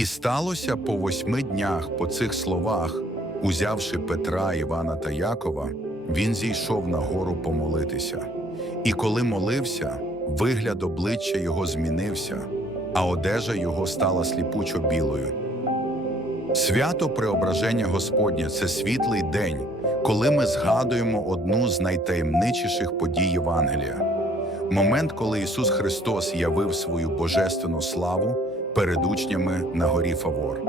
І сталося по восьми днях по цих словах, узявши Петра, Івана та Якова, він зійшов на гору помолитися. І коли молився, вигляд обличчя його змінився, а одежа його стала сліпучо білою. Свято Преображення Господнє це світлий день, коли ми згадуємо одну з найтаємничіших подій Євангелія. Момент, коли Ісус Христос явив свою божественну славу перед учнями на горі Фавор.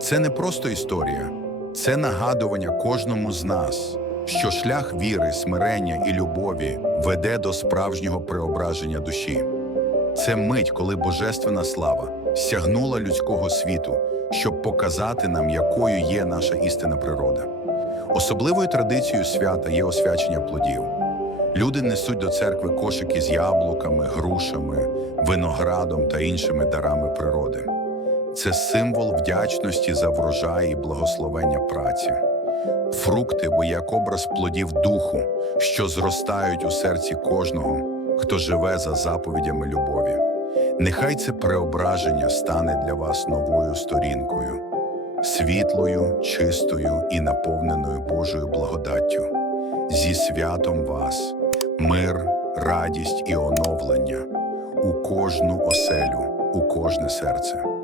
Це не просто історія, це нагадування кожному з нас, що шлях віри, смирення і любові веде до справжнього преображення душі. Це мить, коли божественна слава сягнула людського світу, щоб показати нам, якою є наша істинна природа. Особливою традицією свята є освячення плодів. Люди несуть до церкви кошики з яблуками, грушами, виноградом та іншими дарами природи. Це символ вдячності за врожай і благословення праці. Фрукти, бо як образ плодів духу, що зростають у серці кожного, хто живе за заповідями любові. Нехай це преображення стане для вас новою сторінкою, світлою, чистою і наповненою Божою благодаттю. Зі святом вас, мир, радість і оновлення у кожну оселю, у кожне серце.